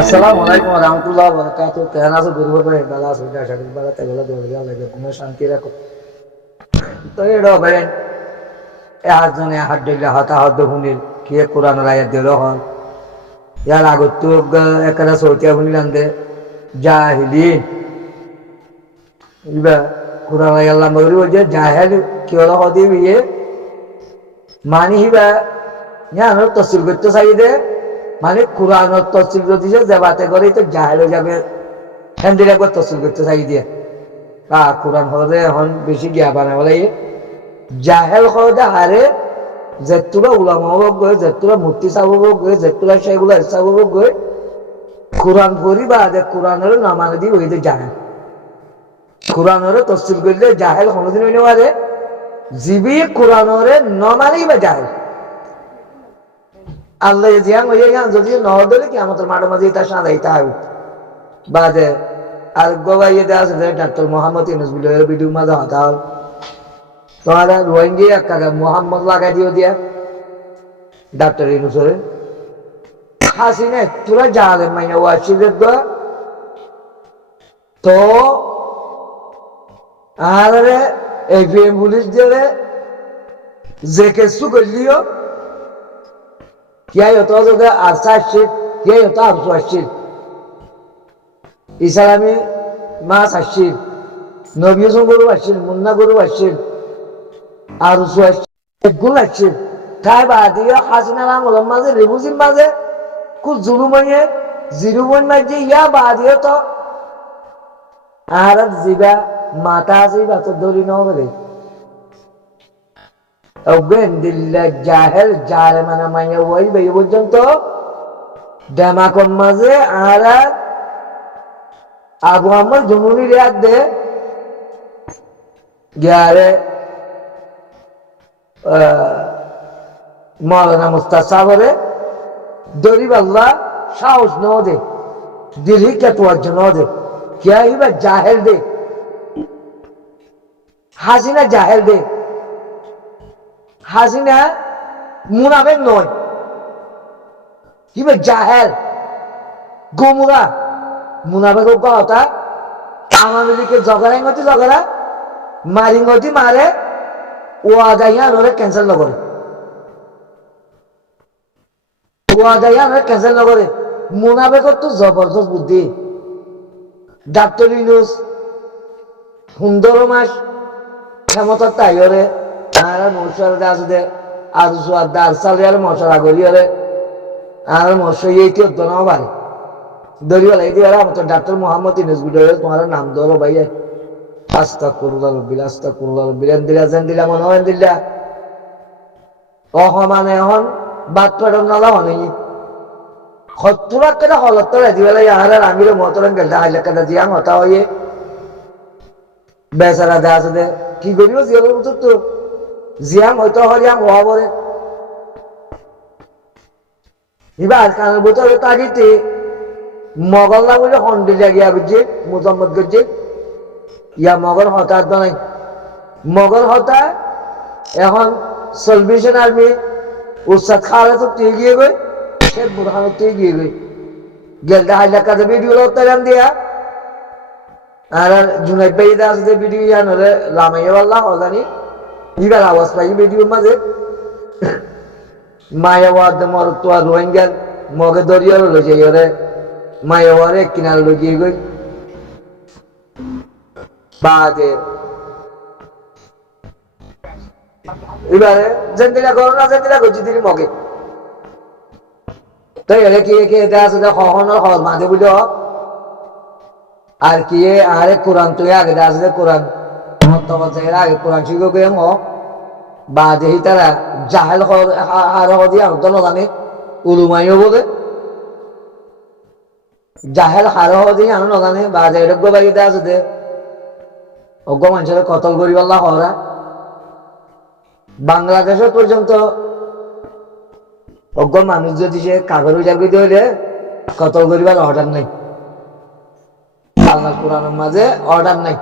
আসসালামু আলাইকুম ওয়া রাহমাতুল্লাহি ওয়া বারাকাতুহু। কেন আছো? দুর্ব করে বেলা আছে এটা শাকিল বেলা তেগুলা দৌড়ে গেল লাগে তুমি শান্তি রাখো। তো এড়ো বেন এ আজনে হাত দিলে হাতা হাত হুনিল কি কোরআন আয়াত দিল হল ইয়ার আগত তো একরা সোচিয়া হুনিলাম দে জাহিলিন ইবা কোরআন আল্লাহ মরি ওজে জাহেল কি হলো হদি বিয়ে মানি হিবা ইয়ানো তসিল করতে চাই দে মানে কোরআন তসিল দিছে যাবাতে করে তো জাহেল হয়ে যাবে হ্যান্দির একবার তসিল করতে চাই দিয়ে কোরআন হলে এখন বেশি জ্ঞা বানা বলে জাহেল হতে হারে যেতুরা উলামা গয়ে যেতুরা মূর্তি চাব গয়ে যেতুরা সেগুলো চাব গয়ে কোরআন পড়ি বা কোরআনের নামানে দিয়ে ওই যে জাহেল কোরআনের তসিল করলে জাহেল কোনোদিন হইতে পারে জিবি কোরআনের নমানেই বা জাহেল আল্লাহ জিয়াং হয়ে গেল যদি নহদলে কি আমাদের মাঠে মাঝে তার সাদা ইতা হয় বাদে আর গোবাইয়ে দেওয়া আছে ডাক্তার মোহাম্মদ ইউনুস বিলের ভিডিও মাঝে হতা হল তোমার রোহিঙ্গি একটা মোহাম্মদ লাগাই দিও দিয়া ডাক্তার ইউনুসরে হাসিনে তোরা জালে মাইনা ওয়াসিদের দ তো আর এফএম পুলিশ দেবে যে কেসু করলিও কি হতো যদি আশির কি হতো ৮৮ ইসলামী মাছ আসছিল নবীজন গরু আসছিল মুন্না গরু আসছিল আর গুল আসছিল তাই বাদিয়ে হাসিনার আমলের মাঝে রেবুজির মাঝে খুব জুলুমাইয়ে জিরুমন মাঝে ইয়া বাদিয়ে তো আর জিবা মাথা আছে বা তো ধরি নবে জাহেল জালে মানে মাইয়া ওই বেয়ে পর্যন্ত ডেমাকন মাঝে আর আবু আমার জমুনি রেয়াদ দে গিয়ারে মৌলানা মুস্তাসাবরে দরিব আল্লাহ সাহস ন দে দিল্লি কেতুয়ার জন্য দে क्या ही बा जाहिर दे হাসিনা জাহেল দে হাসিনা মুনাফেক নয় কি বে জাহেল গোমুরা মুনাফেক কথা আওয়ামী লীগের জগড়াইঙ্গতি জগড়া মারিঙ্গতি মারে ও আদাইয়া ওরে ক্যান্সেল নগরে ও আদাইয়া ওরে ক্যান্সেল নগরে মুনাফেকর তো জবরদস্ত বুদ্ধি ডাক্তার ইউনুস 15 মাস ক্ষমতা তাইরে আর মশার দাসদে আর সুয়াদ দার সালিয়ার মশারা গরিয়রে আর মশাই এই তো দনাও বাড়ি দরিওয়ালা এই দিয়ারা মত ডাক্তার মোহাম্মদ ইউনুস বিডরে তোমার নাম ধরো ভাই আস্তাগফিরুল্লাহ আস্তাগফিরুল্লাহ বিলান্দিলা জান্দিলা মনোয়ান দিল্লা মানে এখন বাদ পড়ন নালা হনই ৭০ লাখ টাকা হলত দিবেলা আর আমির মতরন গেলটা হাইলা কাটা দিয়া হতা হয়ে বেচারা দা আছে দে কি করিব জিয়ালের মতো তো জিয়াম হয়তো হরিয়াম হবরে এবার কানের বোতলে তাগিতে মগল্লা বলে হন্ডি লাগিয়া বুঝছে মোজাম্মদ করছে ইয়া মগর হতার তো নাই মগর হতা এখন সলভেশন আর্মি উস্তাদ খালে তো তুই গিয়ে গই সে বুড়ানো তুই গিয়ে গই গেলটা হাইলা কাজে ভিডিও লতারাম দিয়া আর জুনাইদ ভাই দা আছে ভিডিও ইয়ানরে লামাইয়া আল্লাহ জানি ইবার আওয়াজ পাই ভিডিও মাঝে মায়াওয়াদ মর তো আর রোহিঙ্গা মগে দরিয়ার লই যাই ওরে মায়াওয়ারে কিনারে লই গিয়ে গই বাদে এবারে জেন্দিলা করোনা জেন্দিলা গজি দিলি মগে তাই এলে কি কে দা আছে কখনো হল মাঝে বুঝো আর কি আরে কোরআন তুই আগে দা আছে কোরআন মতবাদ যাই আগে কোরআন শিখো কে মো বাদে হি তারা জাহেল আর হদি আর তো জানে উলুমাইও বলে জাহেল হার হদি আর না জানে বাদে রগ বাই দা আছে দে অজ্ঞ মানুষের কতল করিব আল্লাহ হরা বাংলাদেশে পর্যন্ত অজ্ঞ মানুষ যদি সে কাগজ উজার করে হইলে কতল করিবার অর্ডার নাই আল্লাহ কোরআনের মাঝে অর্ডার নাই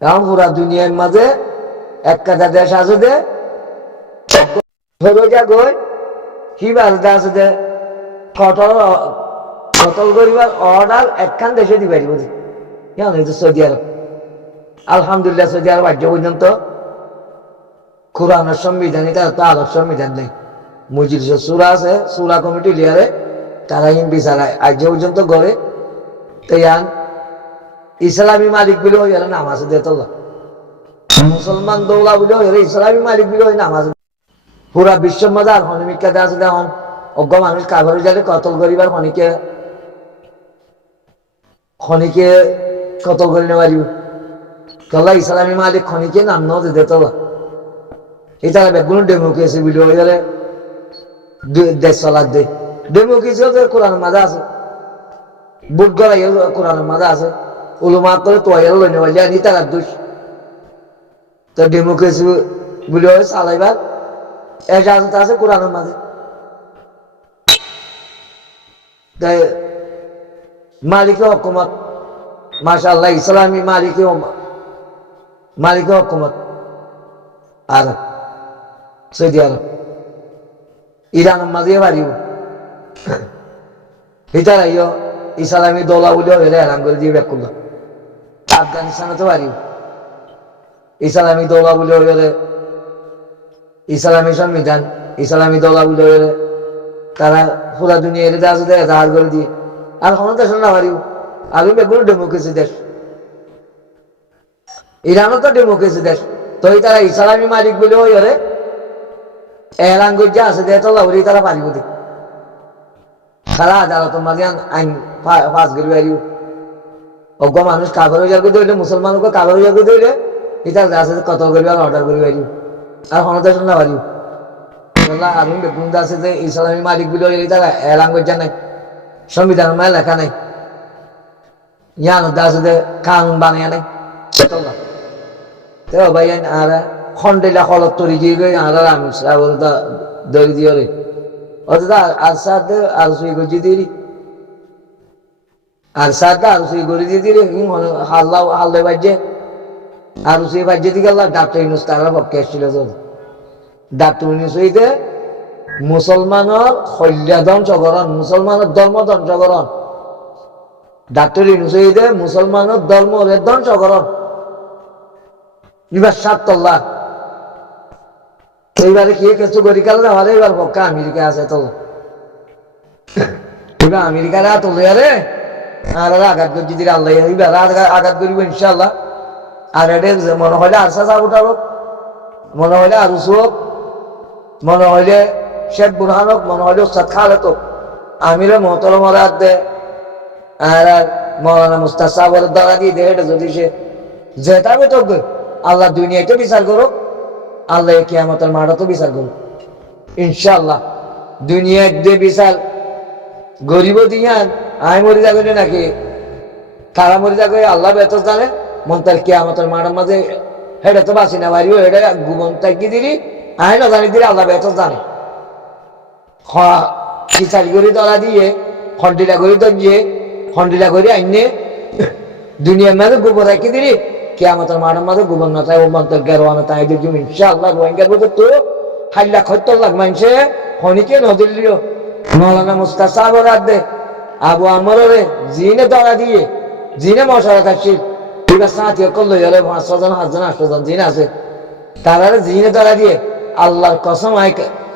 এখন পুরা দুনিয়ার মাঝে এক কাজা দেশ আছে দে রোজা গই কি বাজদা আছে দে কতল কতল করিবার অর্ডার একখান দেশে দিবাই বুঝি কেন এই সৌদি আরব আলহামদুলিল্লাহ সৌদি আরব আজ পর্যন্ত কোরআনের সংবিধান এটা তো আলোক সংবিধান নেই মজলিস সুরা আছে সুরা কমিটি লিয়ারে তারা বিচারায় আজ পর্যন্ত গড়ে তেয়ান ইসলামী মালিক বলে হয়ে গেল নামাজ দেতল্লা মুসলমান দৌলা বলে হয়ে গেলে ইসলামী মালিক বলে হয় নামাজ পুরা বিশ্ব মজা আর হনিমিকাতে আছে দেখুন অজ্ঞ মানুষ কাগজ জালে কতল করিবার খনিকে কতল করে নেবারিব কল্লা ইসলামী মালিক খনিকে নাম ন দেতল্লা এটা বেগুন ডেমোক্রেসি বলে হয়ে গেলে দেশ চলার দে ডেমোক্রেসি কোরআন মাঝে আছে বুট গড়াই কোরআনের মাঝে আছে উলুমা করে তোয়াইল লইনে বলে জানি তার দোষ তো ডেমোক্রেসি বলে হয় চালাইবার এজাজত আছে কোরআনের মাঝে তাই মালিকে হকুমত মাশাআল্লাহ ইসলামী মালিকে হকুমত আরব সৌদি আরব ইরানের মাঝে পারিব ভিতরাইও ইসলামী দোলা বলে হলে এলান করে দিয়ে ব্যাক করলো আফগানিস্তানে তো পারিব ইসলামী দোলা বলে হলে ইসলামী সংবিধান ইসলামী দোলা বলে হলে তারা পুরা দুনিয়া এলে আছে দাঁড় করে দিয়ে আর কোনো দেশ না পারিব আর বেগুন ডেমোক্রেসি দেশ ইরানও তো ডেমোক্রেসি দেশ তো তারা ইসলামী মালিক বলে হলে এলান করে আছে দেয় তোলা বলে তারা পারিব দেখ সারা আদালতের মাঝে আইন পাস করি পারিব অজ্ঞ মানুষ কাগজ করে ধরলে মুসলমানকে কাগজ করে ধরলে এটা আছে কত করিবার অর্ডার করি পারিব আর ক্ষমতা শুনতে পারিব আমি বেগুন আছে যে ইসলামী মালিক বলে তারা এলান করছে নাই সংবিধানের মায় লেখা নাই ইয়ান আছে যে কানুন বানিয়ে নাই তো ভাই আর খন্ডেলা হলত তরি গিয়ে আর আমি দড়ি দিয়ে রে অথচ আর সাথে আর সুই গজি দিলি আর সাথে আর সুই গড়ি দিয়ে দিলি হাল্লা বাজে আর সুই বাজে দিকে ডাক্তার ইউনুস তারা পক্ষে এসেছিল ডাক্তার ইউনুস হইতে মুসলমানের হল্যা ধ্বংসকরণ মুসলমানের ধর্ম ধ্বংসকরণ ডাক্তার ইউনুস হইতে মুসলমানের ধর্ম ধ্বংসকরণ এবার সাতল্লা এইবারে কি কিছু করি কালে আমার এবার পক্ষে আমেরিকা আছে তো এবার আমেরিকার হাত আরে আর আঘাত করছি দিলে আল্লাহ এইবার আঘাত করিব ইনশাল্লাহ আর এটা মনে হইলে আরসা যাব উঠাবো মনে হইলে আর হোক মনে হইলে শেখ বুরহান হোক মনে হইলে ওস্তাদ খালেদ হোক আমিরে মহতরম হাত দে আর মৌলানা মুস্তাদ সাহেবের দ্বারা দিয়ে দে এটা যদি সে যেটাবে তো আল্লাহ দুনিয়াতে বিচার করো আল্লাহ কিয়ামতের মাঠে তো বিচার করো ইনশাআল্লাহ দুনিয়া দিয়ে বিচার গরিব দিয়ান আমি মরি যাবে নাকি তারা মরি যাবে আল্লাহ বেতন জানে মন্তার কিয়ামতের মাঠের মাঝে হেটা তো বাসি না বাড়িও হেটা গুমন তাকি দিলি আই না জানি দিলে আল্লাহ বেতন জানে খিচাড়ি করে দলা দিয়ে খন্ডিলা করে দিয়ে খন্ডিলা করে আইনে দুনিয়ার মাঝে গোবর রাখি দিলি কিয়ামতের মাঠের মাঝে গোবর না চাই ও মন্তর গেরোয়ানো তাই দিদি ইনশাআল্লাহ রোহিঙ্গার বলতে তো 8 লাখ 70 লাখ মানুষে হনিকে নদীলিও মৌলানা মুস্তাদ সাহেবের হাত দে আবু আমরে জিনে দড়া দিয়ে জিনে মশারা থাকছিল এবার সাথী করলো গেলে 500 জন 7 জন 800 জন জিন আছে তারা জিনে দড়া দিয়ে আল্লাহর কসম আই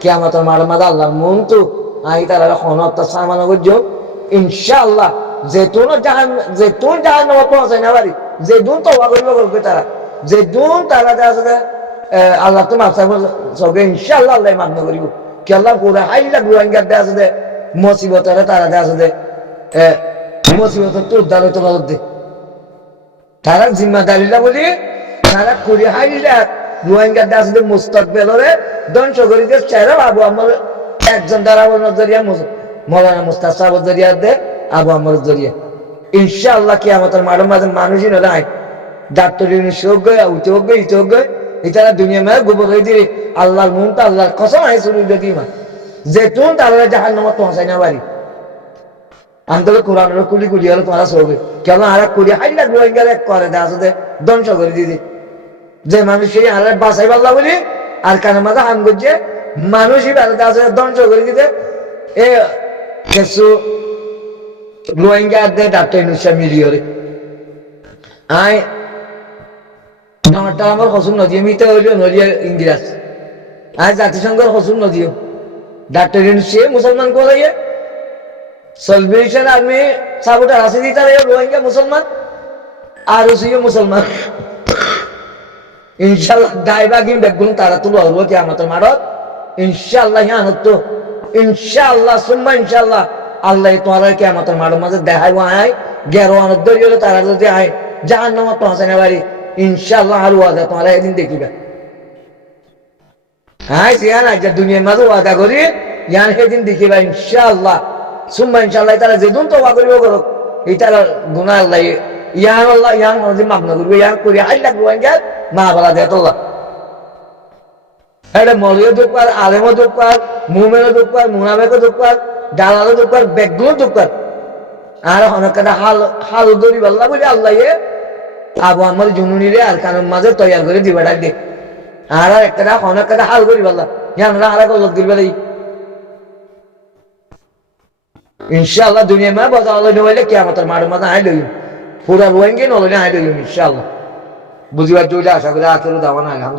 কিয়ামতের মাঠের মাঝে আল্লাহর মন তো আই তারা খনত্তা সামানো করছো ইনশাআল্লাহ যেতুন জাহান্নামে পৌঁছায় না পারি যে দুন তো করবে তারা যে দুন তারা আছে আল্লাহ তো মাফ সবে ইনশাআল্লাহ আল্লাহ মাফ করিব কি আল্লাহ পুরা হাইলা রোহিঙ্গার দে আছে দে মুসিবতের তারা দে আছে দে মুসিবতের তো উদ্ধার হইতে পারত দে তারা জিম্মাদারিলা বলি তারা কুড়ি হাইলা রোহিঙ্গার দে আছে দে মুস্তাকবেলরে ধ্বংস করে দিয়ে চাইরা আবু আমার একজন দ্বারা নজরিয়া মৌলানা মুস্তাদ সাহেবের জরিয়া দে আবু আমার জরিয়া ইনশাআল্লাহ কিয়ামতের মাঠের মাঝে মানুষই নয় ডাক্তার ইউনুস হোক গে উঠে হোক গে ইতে হোক গে এটা দুনিয়া মেয়ে গোবর হয়ে দিলে আল্লাহর মন তো আল্লাহর কসম আই শুরু যদি মা যেতুন তারা জাহান্নামে পৌঁছায় না পারি আন্তরে কোরআনের কুলি কুলি হলে তোমরা সবে কেন আর কুড়ি হাইলা রোহিঙ্গার এক করে দেয় আসলে ধ্বংস করে দিদি যে মানুষ সেই আর বাসাই পাল্লা বলি আর কানে মাথা হান করছে মানুষই বেড়াতে আসলে ধ্বংস করে দিতে কিছু রোহিঙ্গা দে ডাক্তার ইউনুসা মিলিয়রে আয় আমার হসুন নদীয় মিতে হইল নদীয় ইংরেজ আয় জাতিসংঘের হসুন নদীয় ডাক্তার ইউনুসে মুসলমান কোথায় সলভেশন আর্মি সাপোর্টার আছে দি তারা রোহিঙ্গা মুসলমান আর ওসিও মুসলমান ইনশাআল্লাহ দায়বা গিন বেগুন তারা তুলো হবো কি আমাদের মারত ইনশাআল্লাহ ইয়ানত তো ইনশাআল্লাহ সুম্মা ইনশাআল্লাহ আল্লাহ তোমার কি আমাদের মারত মাঝে দেখাইবো আয় গেরো আনত ধরিয়ে তারা যদি আয় জাহান্নামত পৌঁছানে পারি ইনশাআল্লাহ আর ওয়াদা তোমার এদিন দেখিবা হ্যাঁ সিয়ান আজ দুনিয়ার মাঝে ওয়াদা করি ইয়ান সেদিন দেখিবা ইনশাআল্লাহ সুম্মা ইনশাআল্লাহ তারা যেদিন তওবা করিব করো এই তারা গুনাহ আল্লাহ ইয়ান আল্লাহ ইয়ান নদী মাফ না করবে ইয়ান করি আই লাগবো ইয়ান মা বলা দেয় তোল্লা এটা মলিও দুঃখার আলেমও দুঃখার মুমেনও দুঃখার মুনাফেকও দুঃখার দালালও দুঃখার বেগুলো দুঃখার আর অনেক হাল ধরি আল্লাহ বলি আল্লাহ আবু আমার জুনুনিরে আর কানের মাঝে তৈয়ার করে দিবে ডাক দে আর একটা অনেক হাল করি আল্লাহ ইয়ান আর এক লোক দিবে ইনশাআল্লাহ দুনিয়া মা বাজা আলো নইলে কিয়ামতের মার মাথা আই লইম পুরা রোহিঙ্গা নলে আই লইম ইনশাআল্লাহ বুঝিবার জন্য আশা করি আখিরু দাওয়ানা আলহামদুলিল্লাহ।